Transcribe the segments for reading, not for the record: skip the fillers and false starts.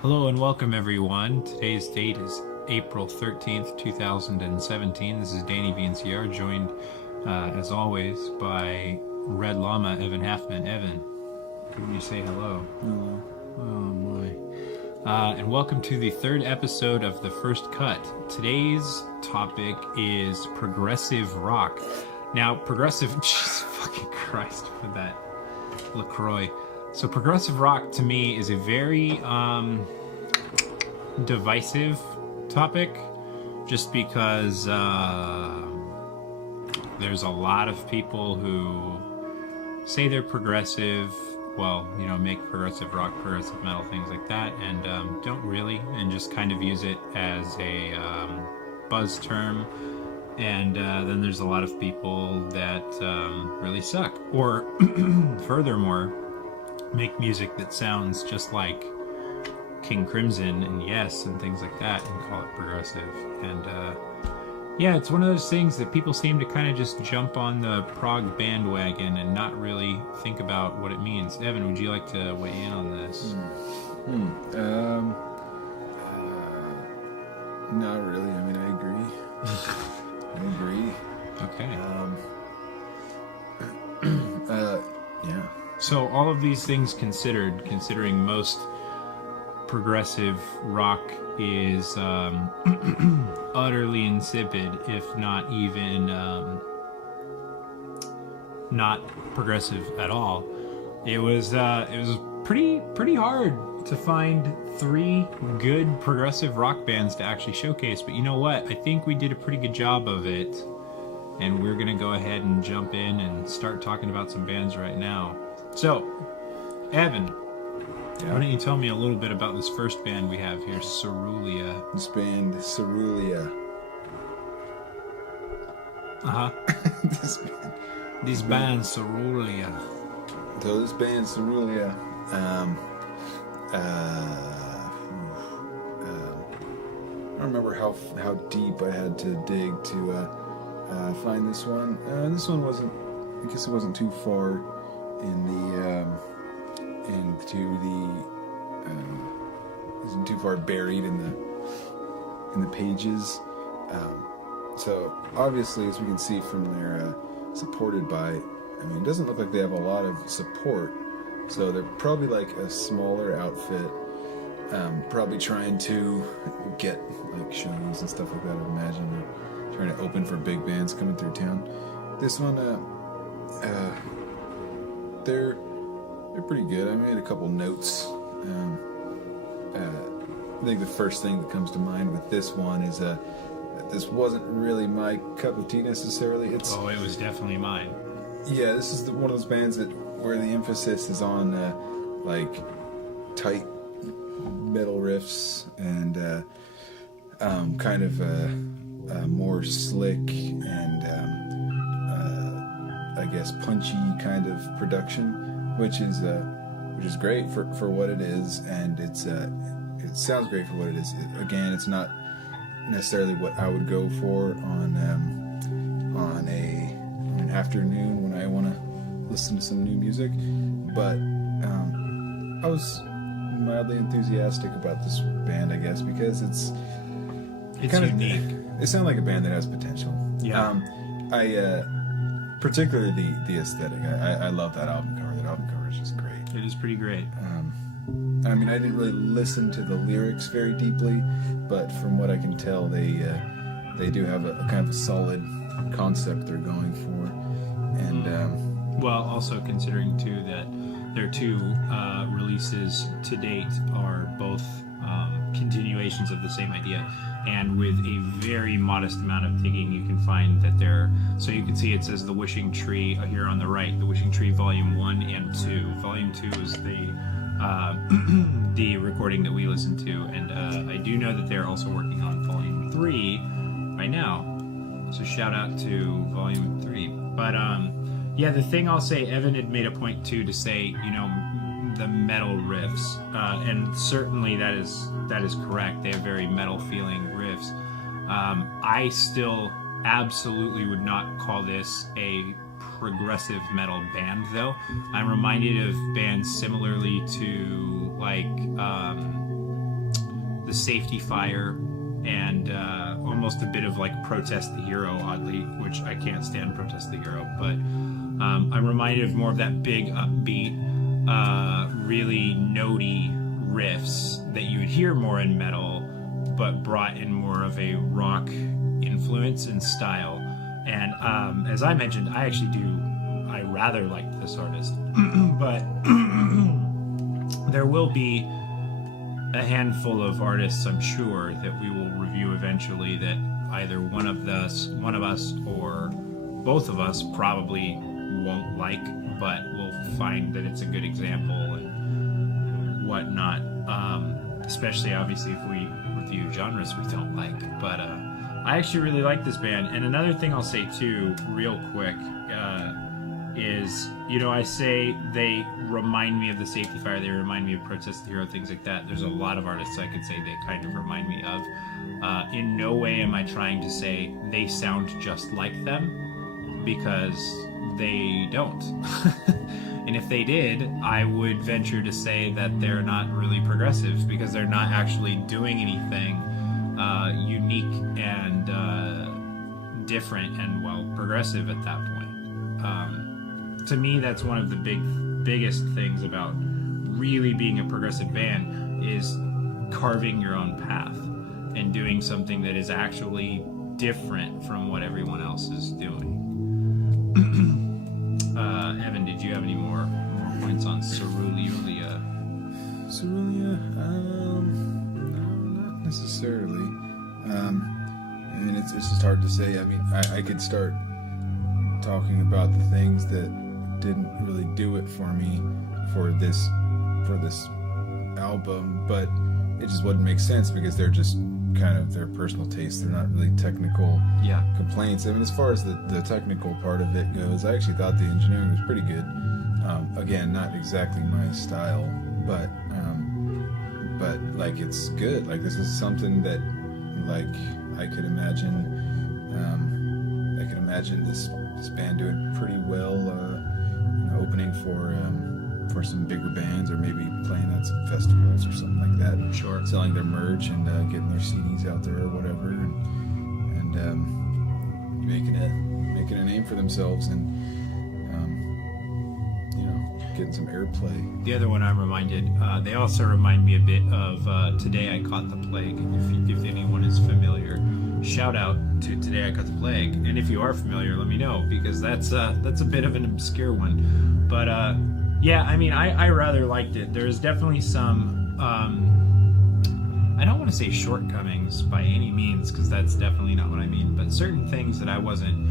Hello and welcome everyone. Today's date is April 13th, 2017. This is DannyVNCR, joined as always by Red Llama, Evan Halfmann. Evan, can you say hello? Hello. Oh my. And welcome to the third episode of The First Cut. Today's topic is progressive rock. Now, progressive, Jesus fucking Christ for that LaCroix. So progressive rock to me is a very divisive topic, just because there's a lot of people who say they're progressive, make progressive rock, progressive metal, things like that, and don't really, and just kind of use it as a buzz term. And then there's a lot of people that really suck, or furthermore, make music that sounds just like King Crimson and Yes and things like that and call it progressive. And it's one of those things that people seem to kind of just jump on the prog bandwagon and not really think about what it means. Evan, would you like to weigh in on this? Not really. I mean, I agree. I agree. Okay. Yeah. So all of these things considered, considering most progressive rock is utterly insipid, if not even not progressive at all. It was pretty hard to find three good progressive rock bands to actually showcase. But you know what? I think we did a pretty good job of it, and we're gonna go ahead and jump in and start talking about some bands right now. So, Evan, why don't you tell me a little bit about this first band we have here, Cerulean? This band, Cerulean. Uh-huh. This band, Cerulean. So this band, Cerulean, I don't remember how deep I had to dig to find this one. This one wasn't, I guess it wasn't too far isn't too far buried in the pages. So obviously, as we can see from their supported by, I mean, it doesn't look like they have a lot of support. So they're probably like a smaller outfit, probably trying to get like shows and stuff like that. I would imagine they're trying to open for big bands coming through town. This one, they're pretty good. I made a couple notes. I think the first thing that comes to mind with this one is that this wasn't really my cup of tea necessarily. It was definitely mine. Yeah, this is one of those bands where the emphasis is on like tight metal riffs and kind of more slick and I guess punchy kind of production, which is great for what it is, and it sounds great for what it is. Again, it's not necessarily what I would go for on an afternoon when I want to listen to some new music, but I was mildly enthusiastic about this band, I guess, because it's kind of unique. It sounds like a band that has potential. Yeah. Particularly the aesthetic. I love that album cover. That album cover is just great. It is pretty great. I mean, I didn't really listen to the lyrics very deeply, but from what I can tell, they do have a kind of a solid concept they're going for, and also considering too that their two releases to date are both continuations of the same idea, and with a very modest amount of digging you can find that so you can see it says The Wishing Tree here on the right, The Wishing Tree Volume 1 and 2. Volume 2 is the recording that we listened to, and I do know that they're also working on Volume 3 right now, so shout out to Volume 3. But the thing I'll say, Evan had made a point too to say, the metal riffs, and certainly that is correct. They have very metal feeling riffs. I still absolutely would not call this a progressive metal band, though. I'm reminded of bands similarly to like the safety fire, and almost a bit of like Protest the Hero, oddly, which I can't stand Protest the Hero, but I'm reminded of more of that big upbeat, really notey riffs that you would hear more in metal, but brought in more of a rock influence and style. And as I mentioned, I rather liked this artist, but there will be a handful of artists, I'm sure, that we will review eventually that either one of us or both of us probably won't like, but we'll find that it's a good example and whatnot. Especially obviously if we review genres we don't like. But I actually really like this band. And another thing I'll say too, real quick, is, I say they remind me of the Safety Fire, they remind me of Protest the Hero, things like that. There's a lot of artists I could say they kind of remind me of. In no way am I trying to say they sound just like them, because they don't. And if they did, I would venture to say that they're not really progressive, because they're not actually doing anything unique and different and, progressive at that point. To me, that's one of the biggest things about really being a progressive band, is carving your own path and doing something that is actually different from what everyone else is doing. Evan, did you have any more points on Cerulean? Cerulean? No, not necessarily. It's just hard to say. I could start talking about the things that didn't really do it for me for this album, but it just wouldn't make sense, because they're just kind of their personal taste. They're not really technical complaints. As far as the technical part of it goes, I actually thought the engineering was pretty good. Again, not exactly my style, but like, it's good. Like, this is something that, like, I could imagine this band doing pretty well, opening for some bigger bands, or maybe playing at some festivals or something like that. Sure. Selling their merch and getting their CDs out there or whatever, and making a name for themselves, and getting some airplay. The other one I'm reminded, they also remind me a bit of Today I Caught the Plague. If anyone is familiar, shout out to Today I Caught the Plague. And if you are familiar, let me know, because that's a bit of an obscure one. But I rather liked it. There's definitely some, I don't want to say shortcomings by any means, because that's definitely not what I mean, but certain things that I wasn't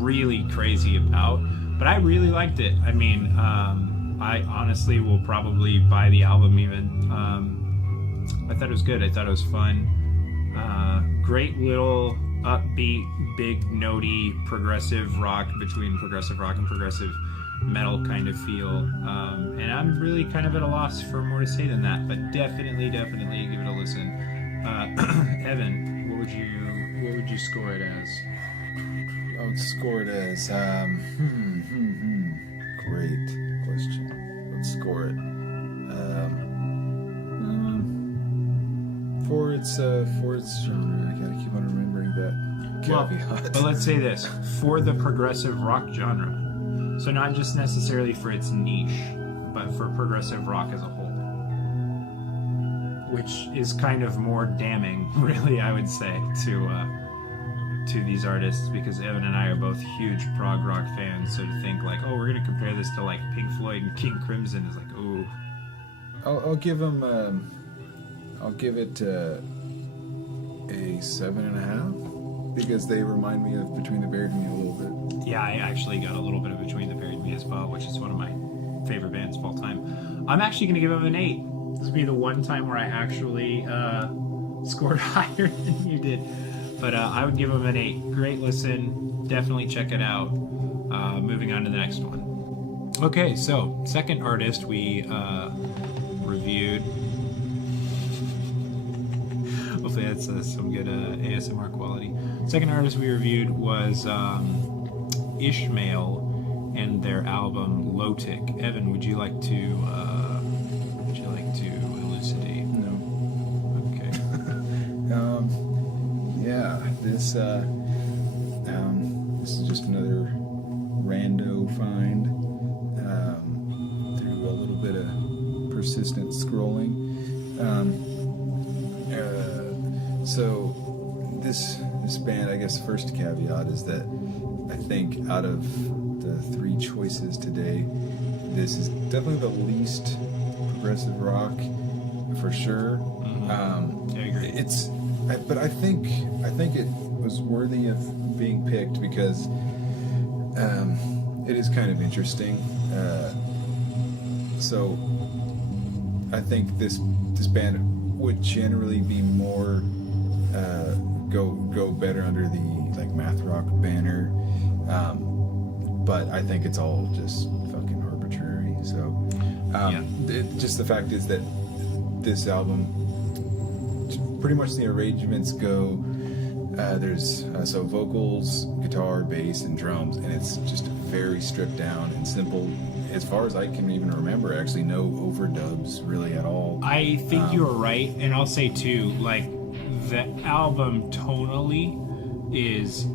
really crazy about, but I really liked it. I honestly will probably buy the album even. I thought it was good. I thought it was fun. Great little upbeat, big, notey, progressive rock, between progressive rock and progressive metal kind of feel. And I'm really kind of at a loss for more to say than that, but definitely give it a listen. Evan, what would you score it as? I would score it as great question. Let's score it for its genre. I gotta keep on remembering that caveat. But let's say this: for the progressive rock genre, so not just necessarily for its niche, but for progressive rock as a whole, which is kind of more damning, really, I would say, to these artists, because Evan and I are both huge prog rock fans. So to think like, oh, we're gonna compare this to like Pink Floyd and King Crimson is like, ooh. I'll give them. I'll give it a 7.5, because they remind me of Between the Buried and Me a little bit. Yeah, I actually got a little bit of Between the Buried and Me as well, which is one of my favorite bands of all time. I'm actually gonna give them an 8. This will be the one time where I actually scored higher than you did. But I would give them an 8. Great listen. Definitely check it out. Moving on to the next one. Okay, so second artist we reviewed. Hopefully that's some good ASMR quality. Second artist we reviewed was Ishmael and their album Low Tick. Evan, would you like to this this is just another rando find through a little bit of persistent scrolling. So this band, I guess, first caveat is that I think out of the three choices today, this is definitely the least progressive rock, for sure. I agree. But I think it was worthy of being picked because it is kind of interesting. So I think this band would generally be more go better under the like math rock banner, but I think it's all just fucking arbitrary. So just the fact is that this album, pretty much the arrangements go. There's so vocals, guitar, bass, and drums, and it's just very stripped down and simple. As far as I can even remember, actually no overdubs really at all. I think you were right, and I'll say too, like the album tonally is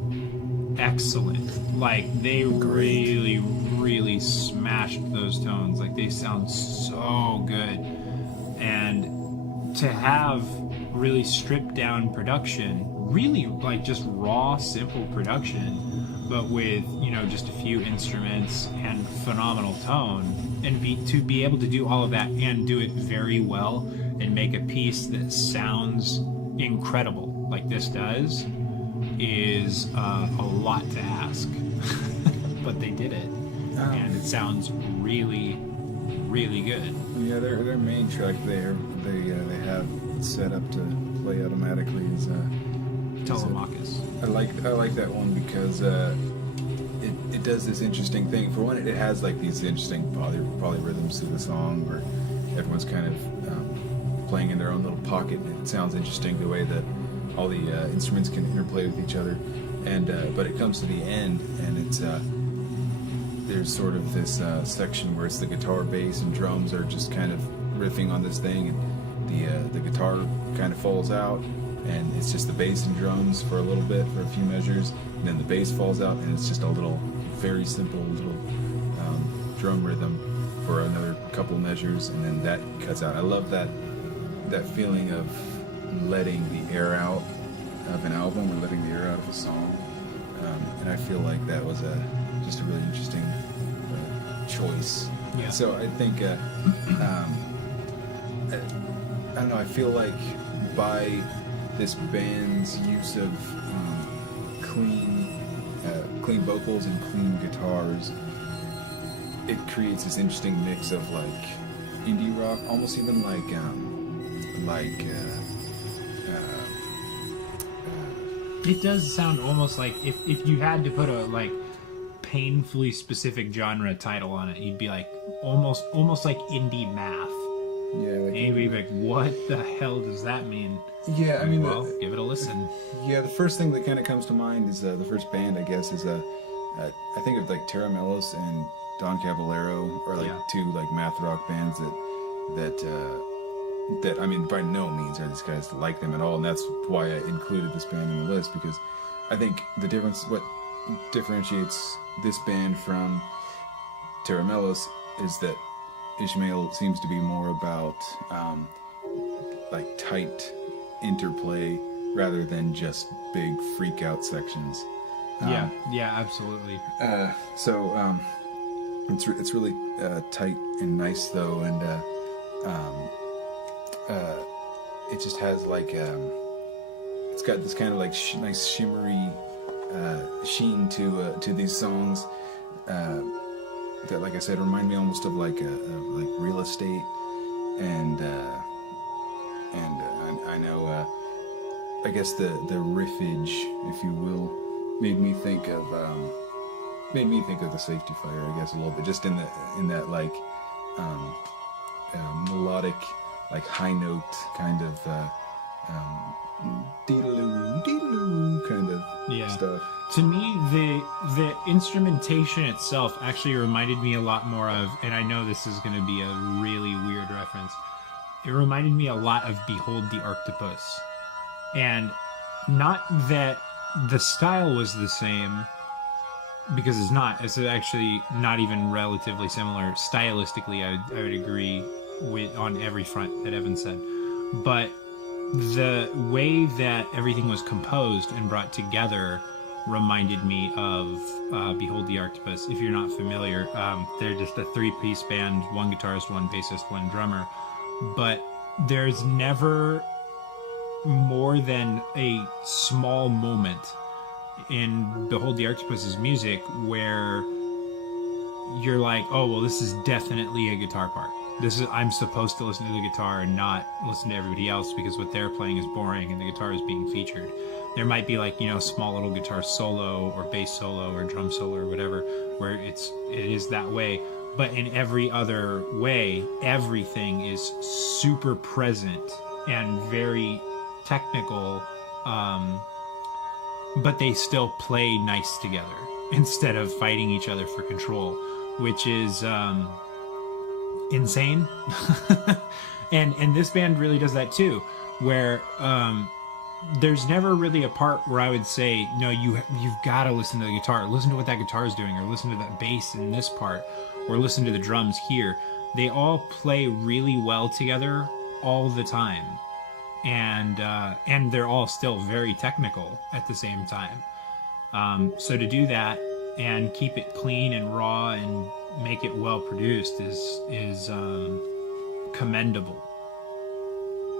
excellent. Like they really smashed those tones. Like they sound so good, and to have really stripped down production, really like just raw, simple production, but with, you know, just a few instruments and phenomenal tone, and to be able to do all of that and do it very well and make a piece that sounds incredible like this does is a lot to ask. But they did it, and it sounds really good. Yeah, their main track they have set up to play automatically is Telemachus. I like that one because it does this interesting thing. For one, it has like these interesting polyrhythms to the song where everyone's kind of playing in their own little pocket. It sounds interesting the way that all the instruments can interplay with each other. And but it comes to the end, and it's there's sort of this section where it's the guitar, bass, and drums are just kind of riffing on this thing, and the guitar kind of falls out, and it's just the bass and drums for a little bit, for a few measures, and then the bass falls out, and it's just a little, very simple little drum rhythm for another couple measures, and then that cuts out. I love that feeling of letting the air out of an album or letting the air out of a song, and I feel like that was just a really interesting choice. Yeah. So I think I don't know. I feel like by this band's use of clean vocals and clean guitars, it creates this interesting mix of like indie rock, almost even it does sound almost like if you had to put a like painfully specific genre title on it, you'd be like almost like indie math. Yeah, like, and you'd be like, what the hell does that mean? Yeah, I mean, well, give it a listen. Yeah, the first thing that kind of comes to mind is the first band, I guess, is I think of like Terra Melos and Don Caballero, or like two like math rock bands that I mean, by no means are these guys like them at all, and that's why I included this band in the list, because I think what differentiates this band from Terra Melos is that Ishmael seems to be more about like tight interplay rather than just big freak out sections. Yeah, absolutely. So it's really tight and nice though, and it just has like it's got this kind of like nice shimmery sheen to these songs that, like I said, remind me almost of like like Real Estate, and I know I guess the riffage, if you will, made me think of the Safety Fire, I guess, a little bit, just in that like melodic, like high note kind of dee-doo kind of stuff. To me, the instrumentation itself actually reminded me a lot more of, and I know this is going to be a really weird reference, it reminded me a lot of Behold the Octopus. And not that the style was the same, because it's actually not even relatively similar. Stylistically, I would agree with on every front that Evan said. But the way that everything was composed and brought together reminded me of Behold the Octopus. If you're not familiar, they're just a 3-piece band, 1 guitarist, 1 bassist, 1 drummer. But there's never more than a small moment in Behold the Octopus's music where you're like, oh, well, this is definitely a guitar part. I'm supposed to listen to the guitar and not listen to everybody else, because what they're playing is boring and the guitar is being featured. There might be like, small little guitar solo or bass solo or drum solo or whatever, where it is that way. But in every other way, everything is super present and very technical, but they still play nice together instead of fighting each other for control, which is insane. and this band really does that too, where there's never really a part where I would say, no, you've got to listen to the guitar, listen to what that guitar is doing, or listen to that bass in this part, or listen to the drums here. They all play really well together all the time, and they're all still very technical at the same time. So to do that and keep it clean and raw and make it well produced is commendable.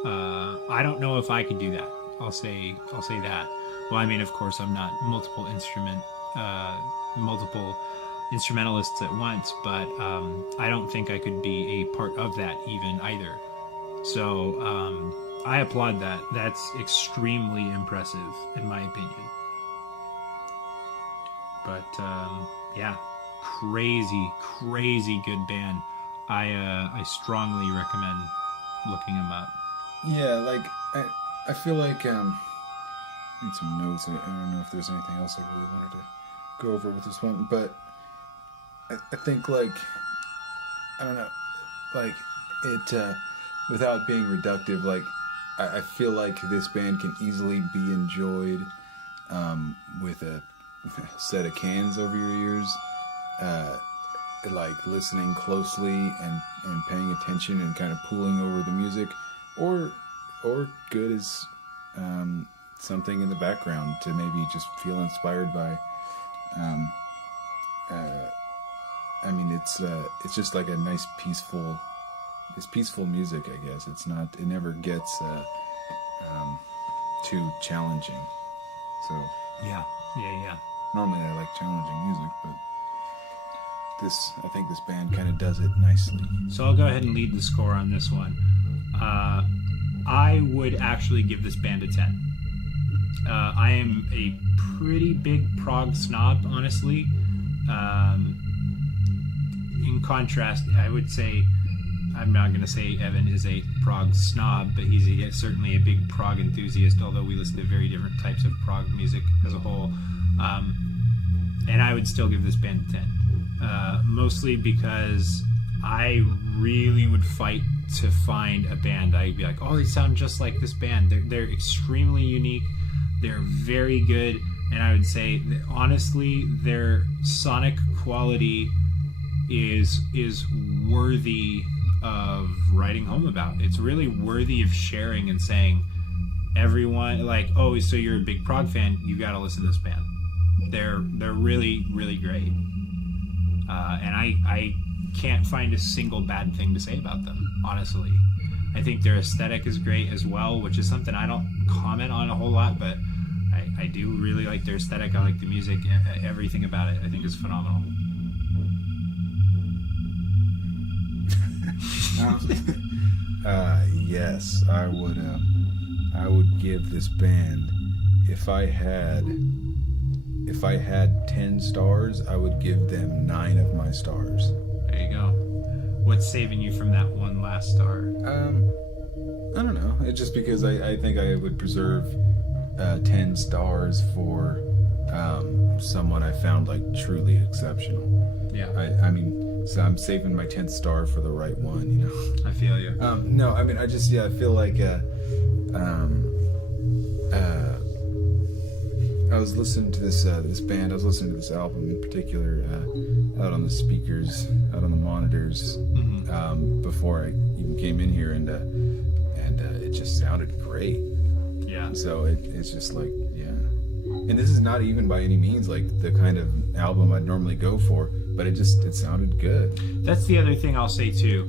I don't know if I could do that. I'll say that. Well, I mean, of course, I'm not multiple instrumentalists at once, but I don't think I could be a part of that even either. So I applaud that. That's extremely impressive in my opinion. But yeah, crazy good band. I strongly recommend looking them up. Yeah, like I feel like I need some notes. I don't know if there's anything else I really wanted to go over with this one, but I think, like, I don't know, like, it without being reductive, like, I feel like this band can easily be enjoyed with a set of cans over your ears, like listening closely and paying attention and kind of pooling over the music, or good as something in the background to maybe just feel inspired by. I mean, it's just like a nice peaceful music, I guess. It never gets too challenging. So yeah. Normally I like challenging music, but I think this band kind of does it nicely. So I'll go ahead and lead the score on this one. I would actually give this band a 10. I am a pretty big prog snob, honestly. In contrast, I would say, I'm not going to say Evan is a prog snob, but he's certainly a big prog enthusiast, although we listen to very different types of prog music as a whole. And I would still give this band a 10. Mostly because I really would fight to find a band I'd be like, oh, they sound just like this band. They're extremely unique. They're very good. And I would say that, honestly, their sonic quality is worthy of writing home about. It's really worthy of sharing and saying, everyone, like, oh, so you're a big prog fan, you got to listen to this band. They're really, really great. And I can't find a single bad thing to say about them, honestly. I think their aesthetic is great as well, which is something I don't comment on a whole lot, but I do really like their aesthetic. I like the music. Everything about it I think is phenomenal. Yes, I would give this band, if I had 10 stars, I would give them 9 of my stars. There you go. What's saving you from that one last star? I don't know. It's just because I think I would preserve 10 stars for someone I found like truly exceptional. Yeah. I mean, so I'm saving my 10th star for the right one, you know. I feel you. No, I mean, I feel like I was listening to this band. I was listening to this album in particular out on the speakers, out on the monitors, before I even came in here, and it just sounded great. Yeah. So it's just like, yeah. And this is not even by any means like the kind of album I'd normally go for, but it sounded good. That's the other thing I'll say too,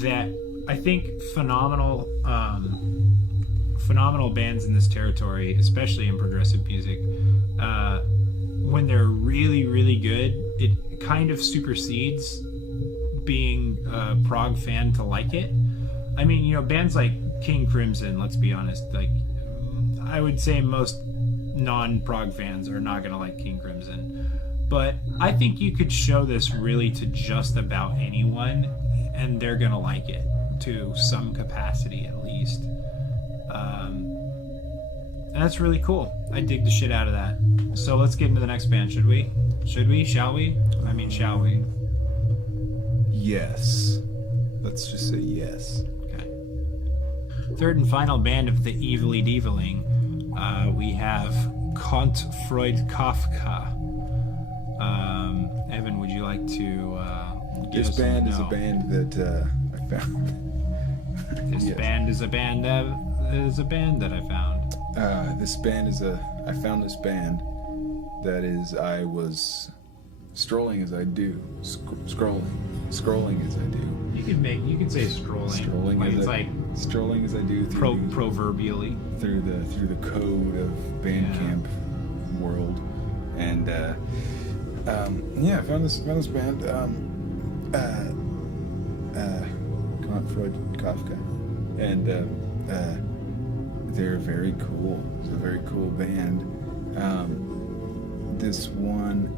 that I think phenomenal bands in this territory, especially in progressive music, when they're really, really good, it kind of supersedes being a prog fan to like it. I mean, you know, bands like King Crimson, let's be honest, like, I would say most non-prog fans are not going to like King Crimson. But I think you could show this really to just about anyone, and they're going to like it to some capacity at least. And that's really cool. I dig the shit out of that. So let's get into the next band, should we? Shall we? I mean, shall we? Yes. Let's just say yes. Okay. Third and final band of the Evilly Deviling, we have Kant Freud Kafka. Evan, would you like to This band is a band that I found. This Yes. band is a band that I found. I found this band that is, I was strolling as I do, scrolling as I do. You could say strolling like it's like strolling as I do through proverbially through the code of Bandcamp world, and I found this band, Kant Freud Kafka, and they're very cool. It's a very cool band. This one,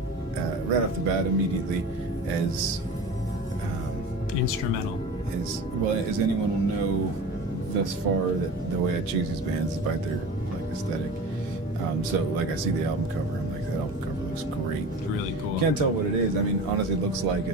right off the bat, immediately, as instrumental. As anyone will know thus far, that the way I choose these bands is by their like aesthetic. So like I see the album cover, I'm like, that album cover looks great. It's really cool. Can't tell what it is. I mean, honestly, it looks like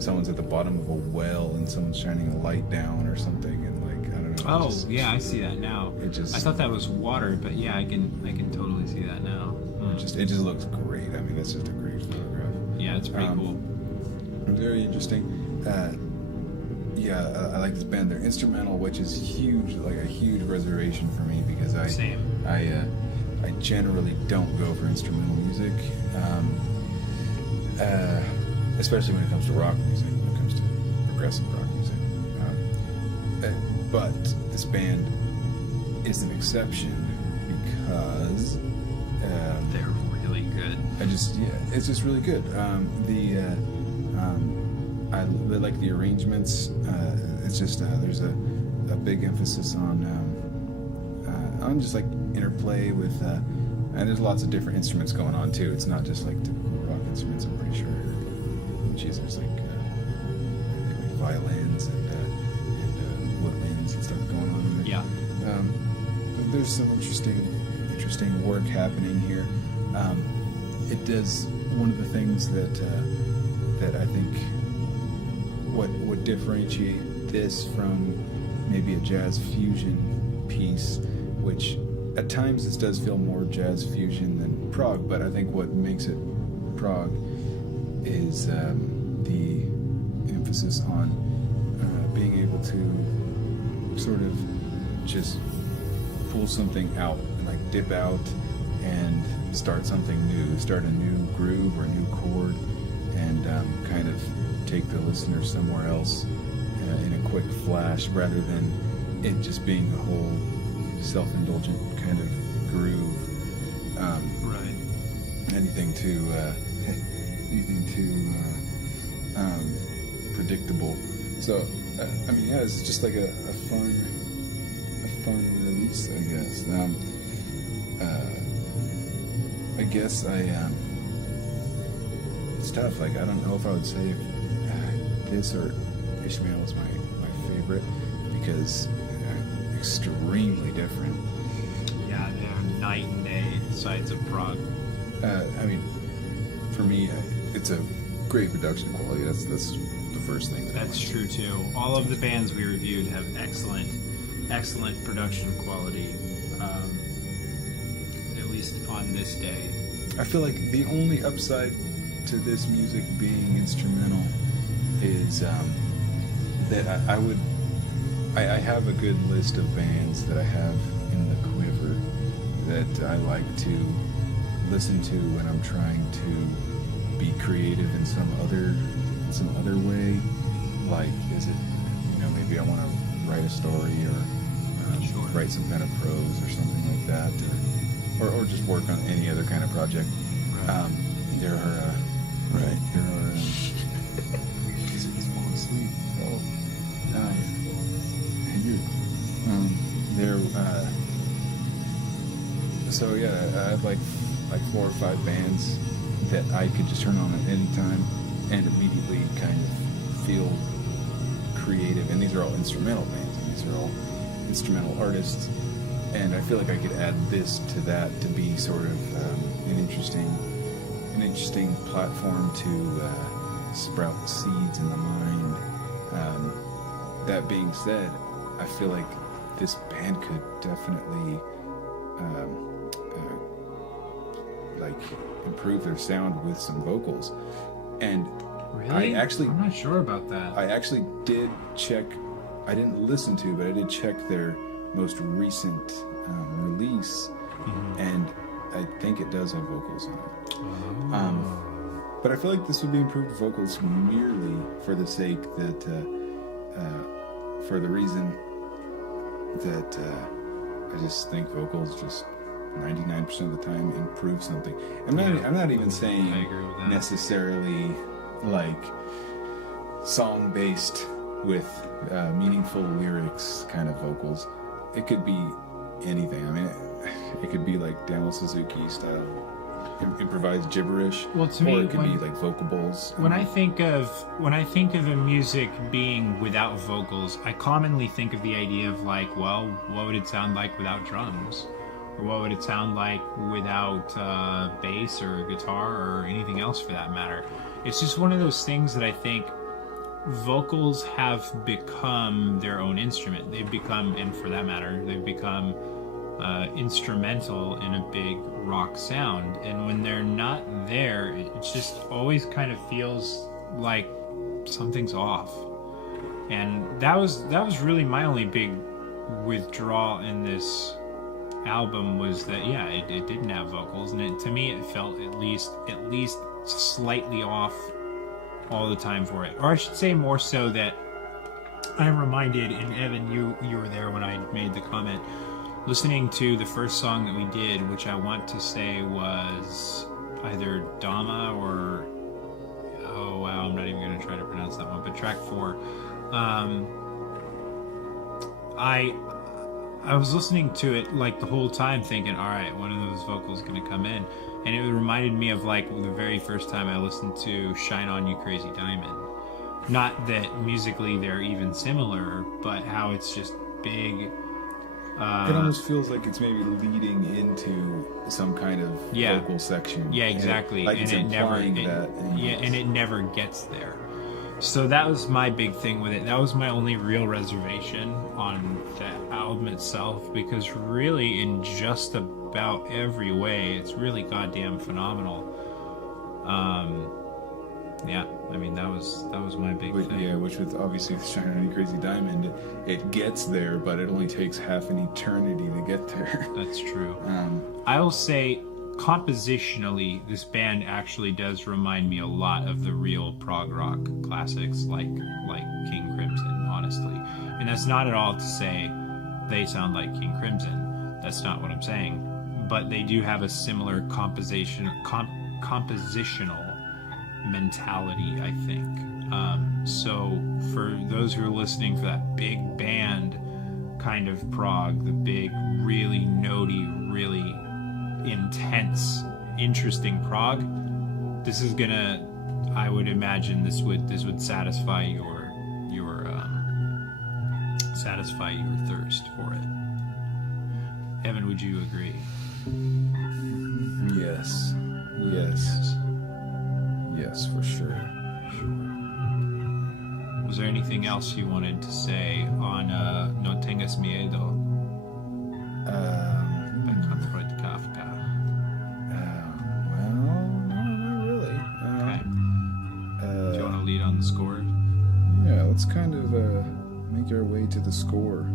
someone's at the bottom of a well and someone's shining a light down or something, and like, I don't know. Oh, I see that now. I thought that was water, but yeah, I can totally see that now. It just looks great. I mean, that's just a great photograph. Yeah, it's pretty cool. Very interesting. I like this band. They're instrumental, which is huge, like a huge reservation for me, because I generally don't go for instrumental music, especially when it comes to rock music, when it comes to progressive rock music. But this band is an exception because they're really good. It's just really good. I really like the arrangements. It's just there's a big emphasis on just like interplay with, and there's lots of different instruments going on too. It's not just like typical rock instruments. I'm pretty sure. There's like violins and woodwinds and stuff going on in there. Yeah. There's some interesting work happening here. It does one of the things that I think what would differentiate this from maybe a jazz fusion piece, which at times this does feel more jazz fusion than prog, but I think what makes it prog is the emphasis on being able to sort of just pull something out, like dip out and start something new, start a new groove or a new chord, and kind of take the listener somewhere else in a quick flash, rather than it just being a whole self-indulgent kind of groove. Right. Anything too predictable. So it's just like a fun release, I guess. It's tough. Like, I don't know if I would say this or Ishmael is my favorite, because they're extremely different. Yeah, they're night and day sides of prog. For me, it's a great production quality. That's the first thing. That's true too. All of the bands we reviewed have excellent production quality. least on this day. I feel like the only upside to this music being instrumental is that I have a good list of bands that I have in the quiver that I like to listen to when I'm trying to be creative in some other way. Like, is it, maybe I want to write a story or write some kind of prose or something like that, or just work on any other kind of project. Right. There are he's falling asleep. So yeah, I have like 4 or 5 bands that I could just turn on at any time and immediately kind of feel creative. And these are all instrumental bands. And these are all instrumental artists. And I feel like I could add this to that to be sort of an interesting platform to sprout seeds in the mind. That being said, I feel like this band could definitely improve their sound with some vocals. And really? I'm not sure about that. I actually did check. I didn't listen to, but I did check their most recent release, and I think it does have vocals on it. But I feel like this would be improved vocals merely for the sake that, for the reason that I just think vocals just 99% of the time improve something. I'm not even saying necessarily like song-based with meaningful lyrics kind of vocals. It could be anything. I mean, it could be like Daniel Suzuki style improvised gibberish. Well, to me, or it could be like vocables. When I think of a music being without vocals, I commonly think of the idea of like, well, what would it sound like without drums? Or what would it sound like without bass or guitar or anything else for that matter? It's just one of those things that I think vocals have become their own instrument. They've become, and for that matter, they've become instrumental in a big rock sound. And when they're not there, it just always kind of feels like something's off. And that was really my only big withdrawal in this album, was that it didn't have vocals, and to me it felt at least slightly off all the time for it. Or I should say more so that I'm reminded, and Evan, you were there when I made the comment, listening to the first song that we did, which I want to say was either Llama or, oh wow, I'm not even going to try to pronounce that one, but track 4. I was listening to it like the whole time thinking, all right, one of those vocals is going to come in. And it reminded me of like the very first time I listened to Shine On You Crazy Diamond. Not that musically they're even similar, but how it's just big. It almost feels like it's maybe leading into some kind of vocal section. Yeah, exactly. And it never gets there. So that was my big thing with it. That was my only real reservation on the album itself, because really in just about every way it's really goddamn phenomenal. I mean that was my big thing. Yeah, which with obviously Shine On You Crazy Diamond, it gets there, but it only takes half an eternity to get there. That's true. I will say, compositionally, this band actually does remind me a lot of the real prog rock classics like King Crimson, honestly. And that's not at all to say they sound like King Crimson. That's not what I'm saying. But they do have a similar compositional mentality, I think. So for those who are listening for that big band kind of prog, the big, really notey, really intense, interesting prog, this is gonna, I would imagine this would satisfy your thirst for it. Evan, would you agree? Yes, for sure. Was there anything else you wanted to say on No Tengas Miedo by Gottfried Kafka? let's kind of make our way to the score.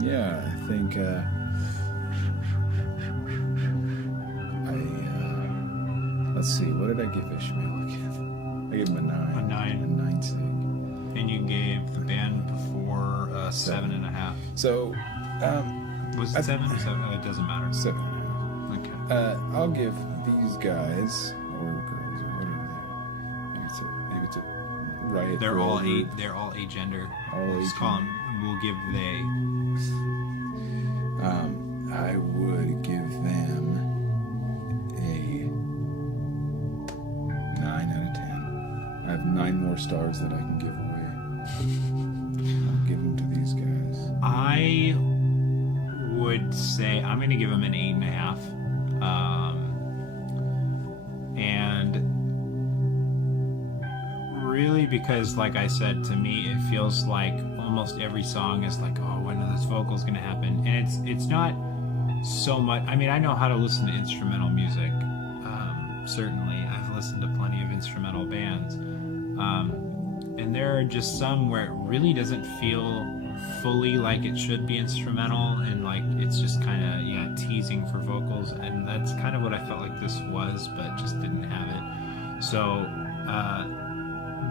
Yeah, I think let's see, what did I give Ishmael again? I gave him a 9. A 9. A 9 sig. And you gave the band before 7.5. So, was it 7 or 7? It doesn't matter. 7.5. Okay. I'll give these guys, or girls, or whatever they are. Maybe it's a riot. They're all agender. All Just call them, we'll give they. I would give them a 9 out of 10. I have 9 more stars that I can give away. I'll give them to these guys. I would say I'm going to give them an 8.5. And really, because like I said, to me, it feels like almost every song is like, oh, when are those vocals going to happen? And it's not so much. I mean, I know how to listen to instrumental music. Certainly, I've listened to plenty of instrumental bands. And there are just some where it really doesn't feel fully like it should be instrumental, and like it's just kind of teasing for vocals, and that's kind of what I felt like this was, but just didn't have it. So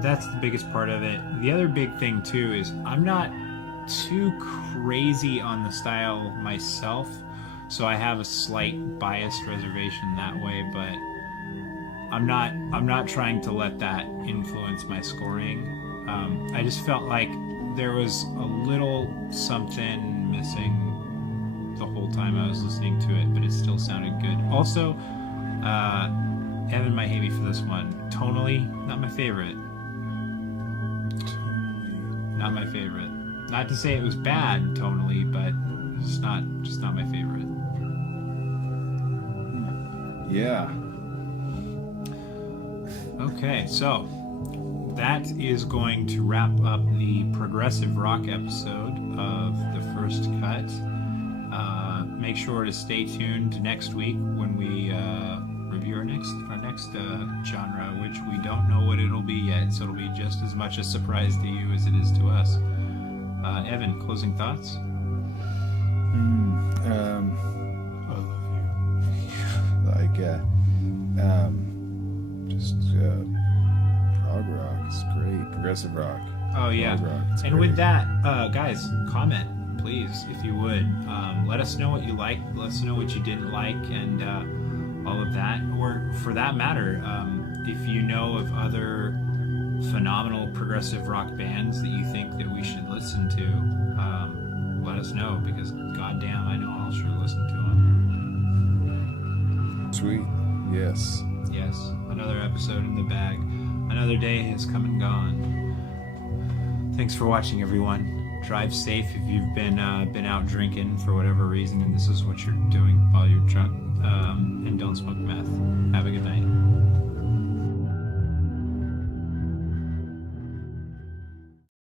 that's the biggest part of it. The other big thing too is I'm not too crazy on the style myself, so I have a slight biased reservation that way, but I'm not trying to let that influence my scoring. I just felt like there was a little something missing the whole time I was listening to it, but it still sounded good. Also, Evan might hate me for this one. Tonally, not my favorite. Not my favorite. Not to say it was bad tonally, but it's just not my favorite. Yeah. Okay, so that is going to wrap up the progressive rock episode of the first cut. Make sure to stay tuned next week when we review our next genre, which we don't know what it'll be yet, so it'll be just as much a surprise to you as it is to us. Evan, closing thoughts? I love you. Prog rock is great. Progressive rock. Oh yeah. And great. with that, guys, comment please if you would. Let us know what you liked. Let us know what you didn't like, and all of that. Or for that matter, if you know of other phenomenal progressive rock bands that you think that we should listen to, let us know, because goddamn, I know I'll sure listen to them. Sweet. Yes. Yes, another episode in the bag. Another day has come and gone. Thanks for watching, everyone. Drive safe if you've been out drinking for whatever reason, and this is what you're doing while you're drunk. And don't smoke meth. Have a good night.